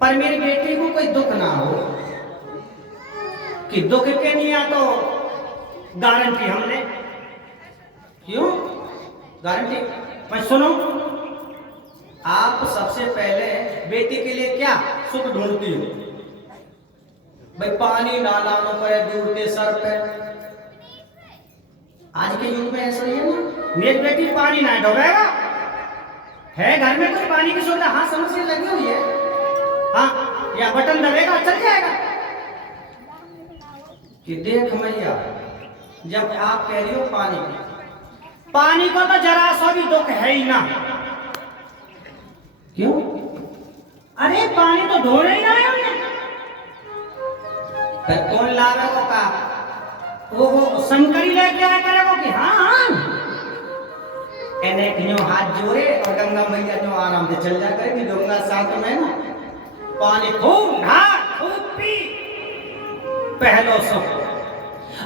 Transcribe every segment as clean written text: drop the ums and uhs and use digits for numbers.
पर मेरी बेटी को कोई दुख ना हो, कि दुख के नहीं आ तो गारंटी हम ले। क्यों गारंटी? मैं सुनो, आप सबसे पहले बेटी के लिए क्या सुख ढूंढती हो? भाई पानी ना लाना पड़े दूर के सर पे। आज के युग में ऐसा ही है ना, मेरी बेटी पानी ना डोबेगा है, घर में कुछ पानी की सुविधा हाँ समस्या लगी हुई है, हाँ या बटन दबेगा चल जाएगा। कि देख मैया, जब आप कह रही हो पानी को तो जरा सा भी दुख है ही ना। क्यों? अरे पानी तो ढोने ही ना है हमने। कौन लावे को का वो शंकरी लेके आया करेगा कि हाँ एने हाथ जोड़े और गंगा मैया जो आराम से चल जा करेगी। गंगा साथ में ना पानी खूब नहा खूब पी, पहलो सुख।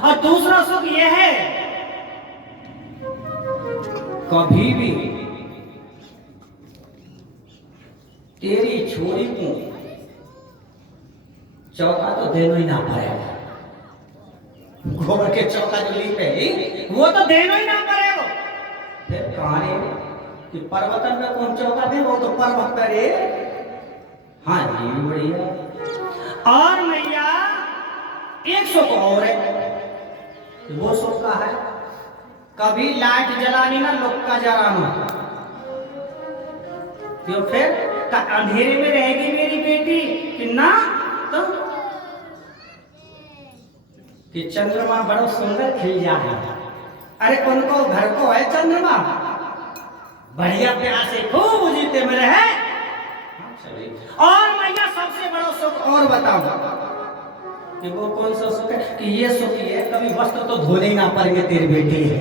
और दूसरा सुख यह है, कभी भी तेरी छोरी को चौका तो देना ही ना पड़ेगा। गोबर के चौका जो ली पे वो तो देना ही ना पड़ेगा। फिर कहानी कि पर्वतन में कौन चौका दे, वो तो पर्वत करे। हाँ ये भी बढ़िया। और मैया एक सुख और है, वो सुख का है कभी लाइट जलानी ना लुक्का जलाना। क्यों? फिर अंधेरे में रहेगी मेरी बेटी कि ना, तो कि चंद्रमा बड़ा सुंदर खिल जाए। अरे उनको घर को है चंद्रमा, बढ़िया प्यार से खूब उजीते में रहे। और मैया सबसे बड़ा सुख और बताऊं कि वो कौन सा सुख है? कि ये सुख है कभी वस्त्र तो धोने ही ना पड़ेंगे तेरी बेटी है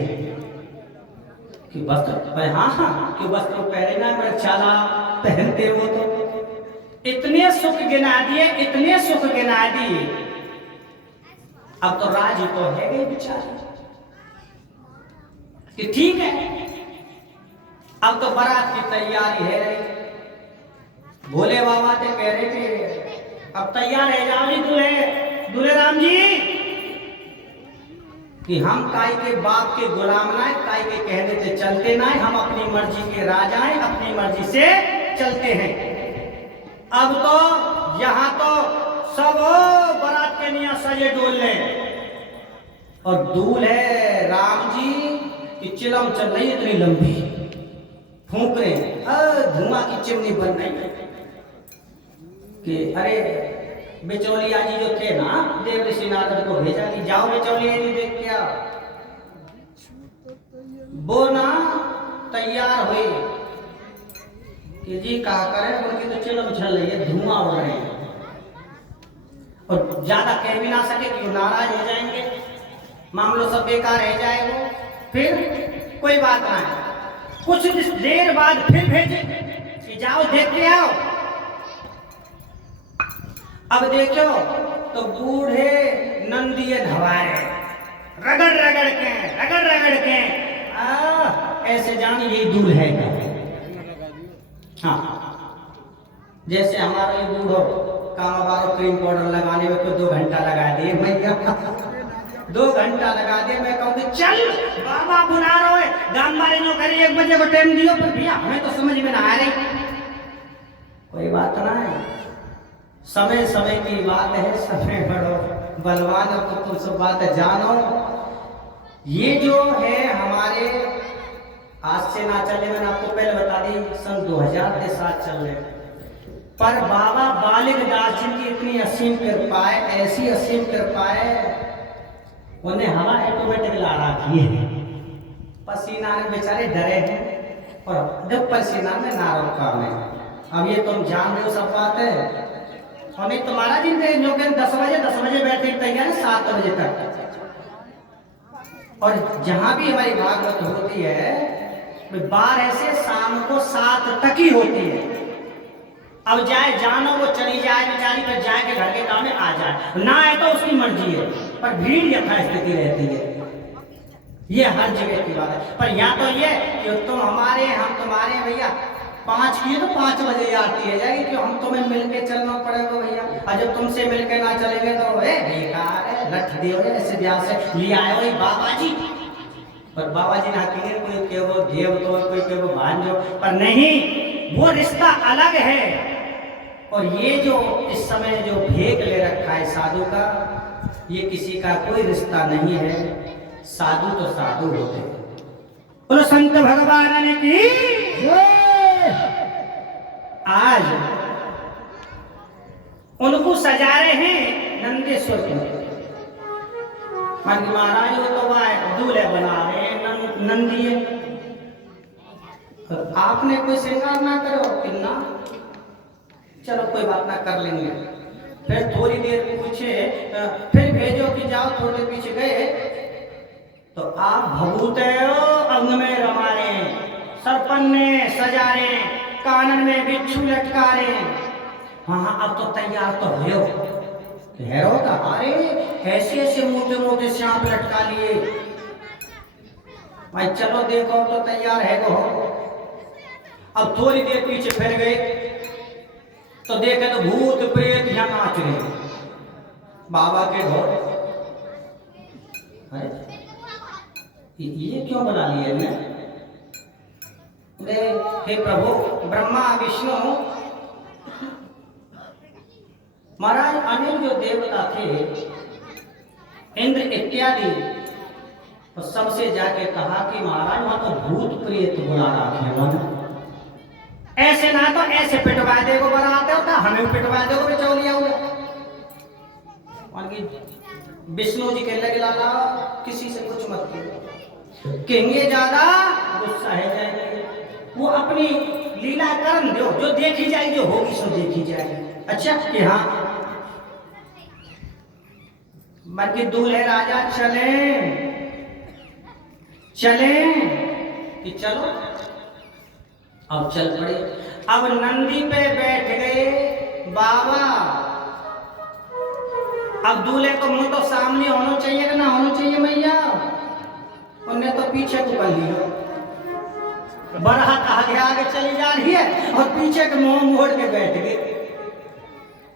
कि वस्त्र, हाँ हाँ कि वस्त्र पहने ना पर चाला पहनते हो तो इतने सुख गिना दिए, इतने सुख गिना दिए। अब तो राज तो है गई बेचारी कि ठीक है, अब तो बारात की तैयारी है रही। भोले बाबा से कह रहे थे अब तैयार है जाओ जी दूल्हे राम जी, कि हम काई के बाप के गुलाम ना, काई के कहने से चलते ना, हम अपनी मर्जी के राजा हैं, अपनी मर्जी से चलते हैं। अब तो यहाँ तो सब बारात के निया सजे डोले और दूल्हे राम जी की चिलम चल रही इतनी लंबी, फूंक रहे धुआं की चिमनी बन रही कि अरे बेचौलिया जी जो थे ना, देव ऋषि नारद को भेजा कि जाओ बेचौलिया जी देख के आओ। वो ना तैयार हुई कि जी कहा करें, उनकी तो चिलम चल रही है, धुआं उड़ रहे हैं और ज्यादा कह भी ना सके कि नाराज हो जाएंगे, मामलो सब बेकार रह जाएगा। फिर कोई बात ना है, कुछ देर बाद फिर भेजे कि जाओ देख के आओ। अब देखो तो बूढ़े नंदिए धवाए रगड़ रगड़ के ऐसे जान ये दूल्हे है का। हाँ जैसे हमारा ये बूढ़ो काम बारो क्रीम पाउडर लगाने में तो 2 घंटा लगा दिए मैया, 2 घंटा लगा दिए। मैं कहूँ चल बाबा बुला रहे हो, गांव वाले जो करे 1 बजे को टाइम दियो, पर भैया हमें तो समझ में ना आ रही। कोई बात ना है, समय समय की बात है, समय बड़ो बलवान हो तो तुम सब बात जानो। ये जो है हमारे आज से ना चले, मैंने आपको पहले बता दी सन 2000 के साथ चल रहे, पर बाबा बालिक दास जी की इतनी असीम कृपा है, ऐसी असीम कृपा है, उन्हें हवा ऑटोमेटिक ला रखी है। पसीना में बेचारे डरे हैं और जब पसीना में ना रोका में। अब ये तुम जान रहे हो सब बात है। और नहीं तुम्हारा दिन जो 10 बजे बैठने की तैयार है 7 बजे तक। और जहां भी हमारी भागवत होती है 12 से शाम को 7 तक ही होती है। अब जाए जानो वो चली जाए बेचारी, पर जाए के घर के काम में आ जाए, ना आए तो उसकी मर्जी है, पर भीड़ यथास्थिति रहती है। ये हर जगह की बात है। पर यहाँ तो ये कि तुम हमारे हम तुम्हारे भैया 5 किए तो 5 बजे आती है जाएगी कि हम तुम्हें मिलके चलना पड़ेगा भैया, और जब तुमसे मिलके ना चलेंगे तो बेकार है, लठ दियो ऐसे ब्याह से ले आए हो बाबा जी। पर बाबा जी ना कहेंगे कोई के वो देव तो कोई के वो भांजो, पर नहीं, वो रिश्ता अलग है। और ये जो इस समय जो भेद ले रखा है साधु का, ये किसी का कोई रिश्ता नहीं है। साधु तो साधु होते हैं। बोलो संत भगवान ने की आज उनको सजा रहे हैं नंदेश्वर को। महाराज वो तो दूल्हे बना रहे हैं नंदी, आपने कोई श्रृंगार ना करो कि ना, चलो कोई बात ना कर लेंगे। फिर थोड़ी देर पूछे, फिर भेजो कि जाओ, थोड़े पीछे गए तो आप भभूते हो अंग में रमा रहे, सरपन्ने सजा रहे, कानन में बिच्छू लटका रहे। हाँ अब तो तैयार तो हो, का अरे ऐसे ऐसे मोटे मोटे सांप लटका लिए भाई, चलो देखो तो तैयार है को। अब थोड़ी देर पीछे फिर गए तो देखे तो भूत प्रेत यहाँ नाच रहे बाबा के घर। ये क्यों बना लिए ने? हे प्रभु, ब्रह्मा विष्णु महाराज अनेक जो देवता थे, इंद्र इत्यादि, तो सबसे जाके कहा कि महाराज वहां तो भूत प्रेत बुला रखे, ऐसे ना तो ऐसे पिटवा देगो बनाते होता, हमें पिटवा देगो बिचौलिया हुआ। विष्णु जी कहने लगे लाला किसी से कुछ मत कहेंगे, ज्यादा गुस्सा है जाएंगे, वो अपनी लीला कर्म दो, जो देखी जाएगी जो होगी सो देखी जाएगी। अच्छा कि हाँ बाकी दूल्हे राजा चले चले कि चलो, अब चल पड़े। अब नंदी पे बैठ गए बाबा। अब दूल्हे को मुंह तो सामने होना चाहिए कि ना होना चाहिए मैया, उन्हें तो पीछे को कर लिया, बारात आगे आगे चली जा रही है और पीछे के मुंह मोड़ के बैठ गए।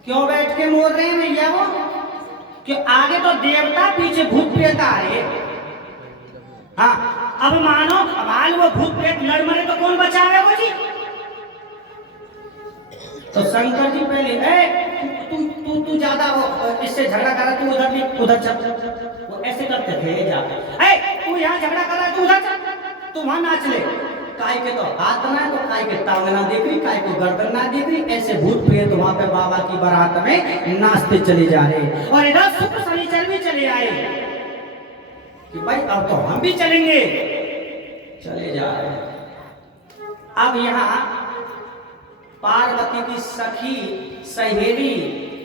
क्यों बैठ के मोड़ रहे हैं भैया वो? कि आगे तो देवता पीछे भूत प्रेत आ रहे। हाँ अब मानो अब वो भूत प्रेत लड़ मरे तो कौन बचावे वो जी? तो शंकर जी पहले तू ज्यादा इससे झगड़ा कर रहा, तू उधर नहीं उधर चल, वो ऐसे करते थे जाते, तू यहाँ झगड़ा कर रहा है, तू उधर चल, तू वहां नाच ले। काय के तो हाथ ना, तो काय के टांग ना देख रही, काय को गर्दन ना देख रही, ऐसे भूत प्रेत वहां पे बाबा की बारात में नाचते चले जा रहे। और इधर शुक्र शनिचर भी चले आए कि भाई अब तो हम भी चलेंगे, चले जा रहे। अब यहाँ पार्वती की सखी सहेली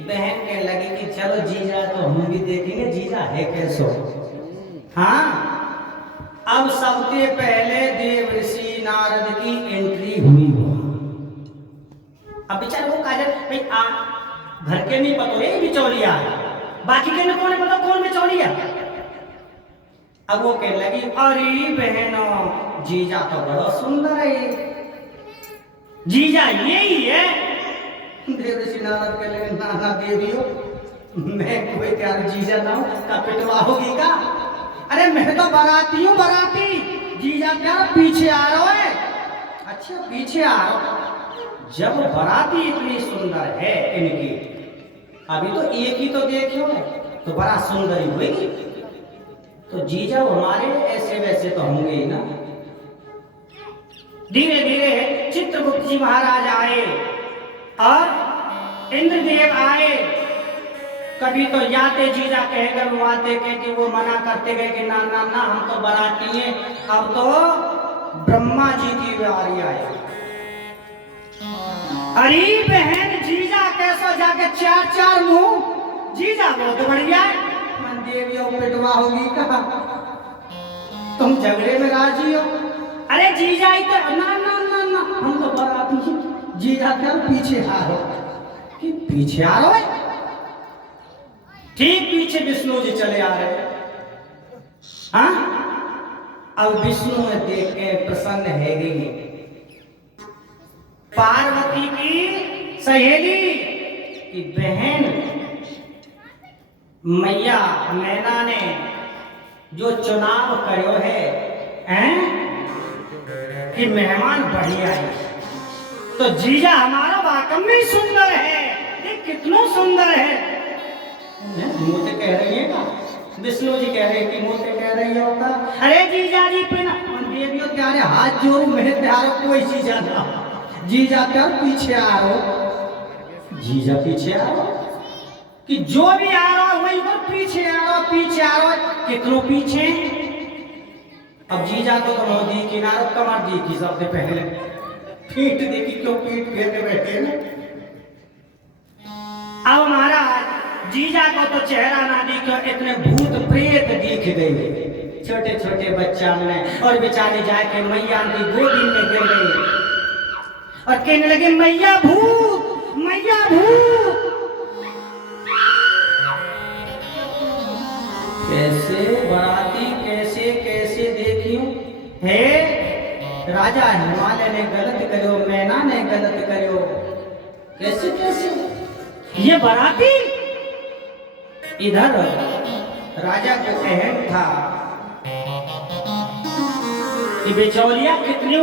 बहन के लगी कि चलो जीजा तो हम भी देखेंगे, जीजा है कैसो। हाँ अब सबसे पहले देव ऋषि नारद की एंट्री हुई। अब बेचारे वो काजल भाई घर के नहीं पता है बिचौलिया, बाकी के नहीं कौन पता कौन बिचौलिया। अब वो कहने लगी अरे बहनों जीजा तो बड़ा सुंदर है, जीजा यही है। देव ऋषि नारद के लगे नाना देवियों, मैं कोई क्या जीजा ना हूं का पिटवा होगी का? अरे मैं तो बाराती हूँ, बाराती, जीजा क्या पीछे आ रहा है? अच्छा पीछे आ रहा। जब बाराती इतनी सुंदर है इनकी, अभी तो एक ही तो देखियो तो बड़ा सुंदर ही होगी, तो जीजा हमारे ऐसे वैसे तो होंगे ही ना। धीरे धीरे चित्रगुप्त जी महाराज आए और इंद्रदेव आए। कभी तो याते जीजा कहकर वो आते कि वो मना करते गए कि ना ना ना हम तो बाराती हैं। अब तो ब्रह्मा जी की बारी आई। अरे बहन जीजा कैसा जाके चार चार मुंह, जीजा बहुत बढ़िया है, मन देवियों पिटवा होगी कहा, तुम झगड़े में राजी हो? अरे जीजा ही तो ना ना ना ना हम तो बाराती हैं, जीजा क्या पीछे आ रहे कि पीछे आ रहे? ठीक पीछे विष्णु जी चले आ रहे। हाँ अब विष्णु ने देख के प्रसन्न है गई, पार्वती की सहेली की बहन मैया मैना ने जो चुनाव करो है, कि मेहमान बढ़िया है, तो जीजा हमारा वाकई में सुंदर है, ये कितना सुंदर है। मोते कह रही है का विष्णु जी कह रहे कि मोते कह रही होता, अरे जीजा जी पे ना देवियों त्यारे हाथ जोड़ मेरे त्यारे कोई जीजा ना, जीजा कर पीछे आ रहो, जीजा पीछे आ रहो कि जो भी आ रहा वही पर पीछे आ रहा, पीछे आ रहा, कितनों पीछे। अब जीजा तो मोदी किनारों कमर दी की सबसे पहले पीठ देखी, क्यों पीठ फेर के बैठे ना। अब महाराज जीजा को तो चेहरा ना दिखो, इतने भूत प्रेत दिख गए छोटे छोटे बच्चा में, और बेचारे जाके मैया की गोदी में गिर गई और कहने लगे मैया भूत, मैया भूत। कैसे बराती कैसे कैसे देखियो हे राजा हिमालय ने गलत करो, मैना ने गलत करो, कैसे कैसे ये बराती। इधर राजा को अहम था कि बेचौलिया कितनी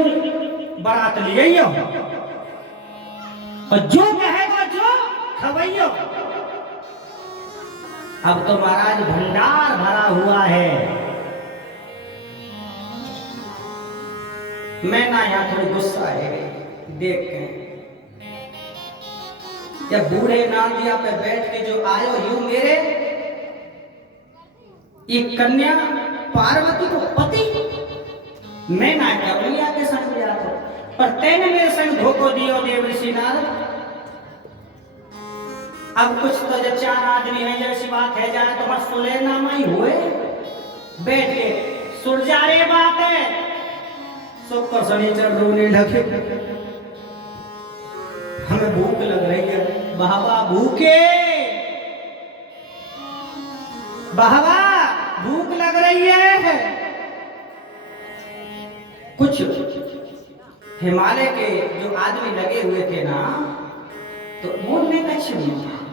बारात लिए और जो कहेगा जो खवैयो। अब तो महाराज भंडार भरा हुआ है। मैं ना यहाँ थोड़ी गुस्सा है देख के, जब बूढ़े नादिया पे बैठ के जो आयो यूं मेरे एक कन्या पार्वती को पति, मैं ना करूंगा के संग लिया तो, पर तेने मेरे संग धोखो दियो देव ऋषि नारद। अब कुछ तो जब चार आदमी है जैसी बात है जाए तो बस सुले नाम ही हुए बैठ के सुर जा रे बात है, सब पर शनिचर रोने लगे, हमें भूख लग रही है, बाबा भूखे, बाबा भूख लग रही है। कुछ हिमालय के जो आदमी लगे हुए थे ना, तो बोलने का अच्छा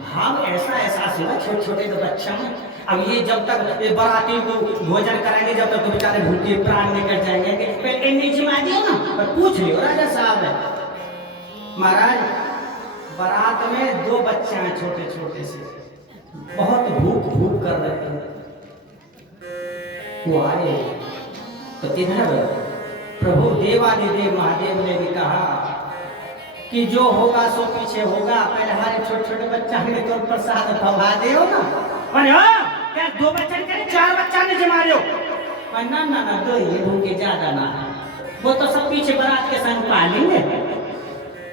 भाव ऐसा एहसास हुआ, छोटे छोटे तो बच्चा में, अब ये जब तक ये बाराती को भोजन कराएंगे जब तक तो बेचारे भूखे प्राण निकल जाएंगे, पहले नीचे में आ दियो ना, पर पूछ लियो राजा साहब है महाराज, बारात में दो बच्चे हैं छोटे छोटे से, बहुत भूख भूख कर रहे थे, वो आए तो इधर प्रभु देवादिदेव महादेव ने भी कहा कि जो होगा सो पीछे होगा, पहले हमारे छोटे छोटे बच्चा ने तो प्रसाद खवा दे हो ना, और क्या दो बच्चे करे चार बच्चा ने जमा दो, ना ना ना दो ये भूखे ज्यादा ना है, वो तो सब पीछे बारात के संग पालेंगे।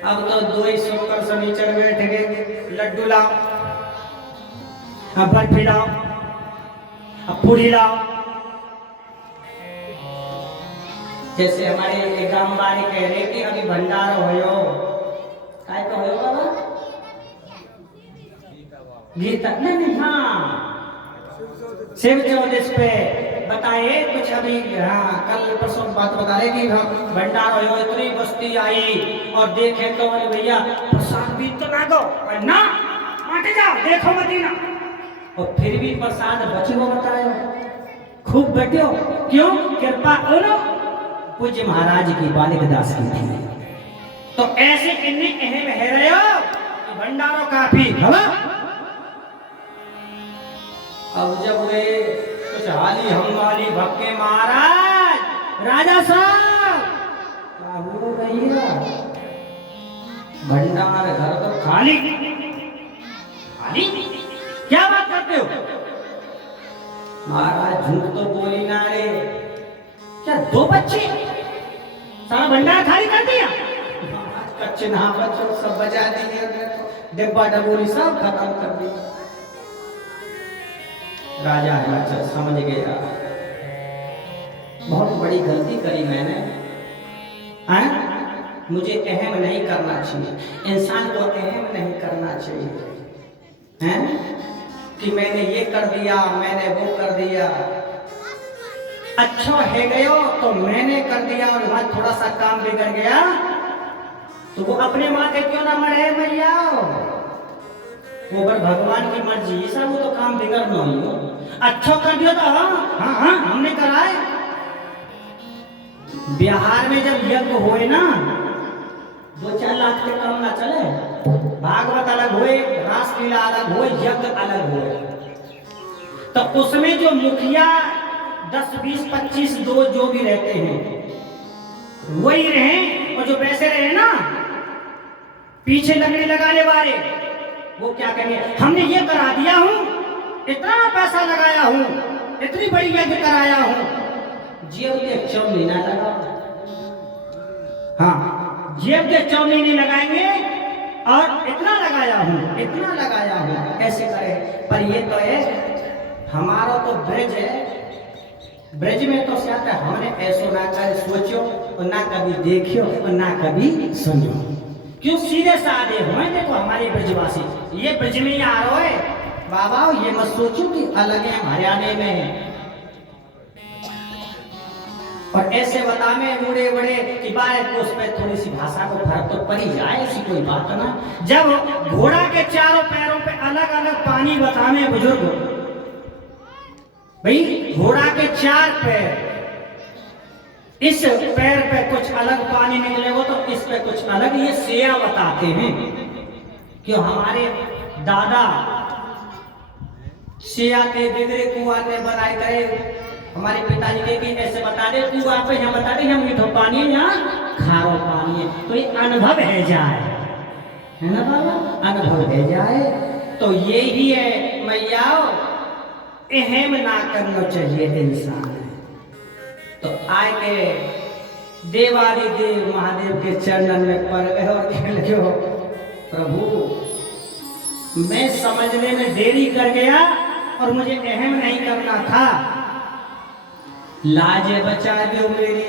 अब तो दो ही सोकर शनिचर बैठ गए, लड्डू लाओ, बर्फी लाओ, पूरी लाओ, जैसे हमारे गांव वाले कह रहे कि अभी भंडार होयो, काय तो होयो बाबा गीता नहीं, हाँ शिव चौदस पे बताए कुछ अभी, हाँ कल परसों बात बता रहे कि हम भंडार होयो, इतनी बस्ती आई और देखे तो अरे भैया प्रसाद भी तो ना दो, ना माटे जाओ देखो मदीना, और फिर भी प्रसाद बचो बतायो, खूब बैठो, क्यों कृपा करो पूज्य महाराज की बालिक दास की थी। तो ऐसे इन्हीं अहम है रहे हो कि भंडारों काफी हवा। अब जब वे कुछ हाली हम वाली भक्के महाराज राजा साहब क्या हो भैया, भंडार घर तो खाली खाली, क्या बात करते हो महाराज, झूठ तो बोली ना रे, क्या दो बच्चे सारा भंडार खाली कर दिया, कच्चे नहा बच्चों सब बजा दिए, डिब्बा डबोली सब खत्म कर दिया। राजा हिमाचल समझ गया बहुत बड़ी गलती करी मैंने, मुझे अहम नहीं करना चाहिए, इंसान को अहम नहीं करना चाहिए हैं कि मैंने ये कर दिया मैंने वो कर दिया, अच्छा है गयो तो मैंने कर दिया और वहां थोड़ा सा काम बिगड़ गया तो वो अपने माथे क्यों ना मरे मैया, वो पर भगवान की मर्जी सर, वो तो काम बिगड़ नहीं हो। अच्छा कर दिया था, हाँ हाँ हमने कराए। बिहार में जब यज्ञ हुए ना, 2-4 लाख के कम ना चले, भागवत अलग हुए, रासलीला अलग हुए, यज्ञ अलग हुए, तो उसमें जो मुखिया 10, 20, 25 दो जो भी रहते हैं वही रहे, और जो पैसे रहे ना पीछे लगने लगाने वाले, वो क्या कहेंगे, हमने ये करा दिया हूं, इतना पैसा लगाया हूं, इतनी बड़ी यज्ञ कराया हूं, जेब के चौनी ना लगा। हाँ, जेब के चौनी नहीं लगाएंगे, और इतना लगाया हूं, इतना लगाया हूं, ऐसे करे। पर ये तो है हमारा तो ब्रज है, ब्रज में तो क्या था, हमने ऐसो ना कर सोचो, और ना कभी देखियो, और ना कभी सुनियो, क्यों सीधे साधे हुए। देखो हमारे ब्रजवासी, ये ब्रज में ही आ रहे है बाबा, ये मत सोचो कि अलग है हरियाणा में है। और ऐसे बता में बूढ़े बड़े कि बारे को उस पर थोड़ी सी भाषा को फर्क तो पड़ी जाए, ऐसी कोई बात ना। जब घोड़ा के चारों पैरों पे अलग अलग पानी बतावे बुजुर्ग, भाई घोड़ा के 4 पैर, इस पैर पे कुछ अलग पानी निकलेगा तो इस पे कुछ अलग, ये सेया बताते हैं। क्यों हमारे दादा सेया के बिगड़े कुआं ने बनाए गए, हमारे पिताजी के भी ऐसे बता दे, कुआं पे यहाँ बता दे यहाँ मीठो पानी है, यहाँ खारो पानी है, तो ये अनुभव है जाए, है ना बाबा, अनुभव है जाए। तो यही है मैया, अहम ना करना चाहिए इंसान। तो आए के देवादिदेव महादेव के चरणन में पड़ गए और कह लगे, प्रभु मैं समझने में देरी कर गया और मुझे अहम नहीं करना था, लाजे बचा दो मेरी।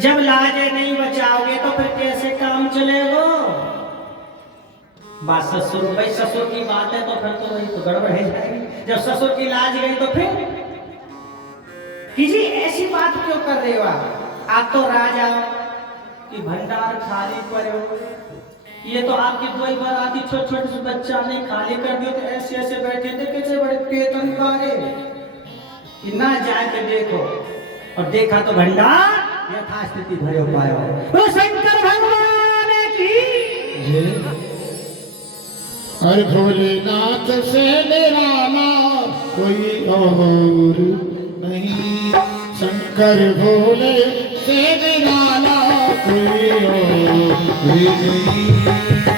जब लाजे नहीं बचाओगे तो फिर कैसे काम चलेगा। बात ससुर, भाई ससुर की बात है तो फिर तो वही तो गड़बड़ है जाएगी। जब ससुर की लाज गई तो फिर कीजिए, ऐसी बात क्यों कर रहे हो आप तो राजा कि भंडार खाली पड़े हो, ये तो आपकी दो ही बार आती, छोटे छोटे से बच्चा नहीं खाली कर दियो, तो ऐसे ऐसे बैठे थे, कैसे बड़े पेतन कारे कि ना जाके देखो, और देखा तो भंडार यथास्थिति भरे पाया। तो शंकर भगवान की हर भोलेनाथ से निराला कोई और नहीं, शंकर भोले से निराला कोई और नहीं।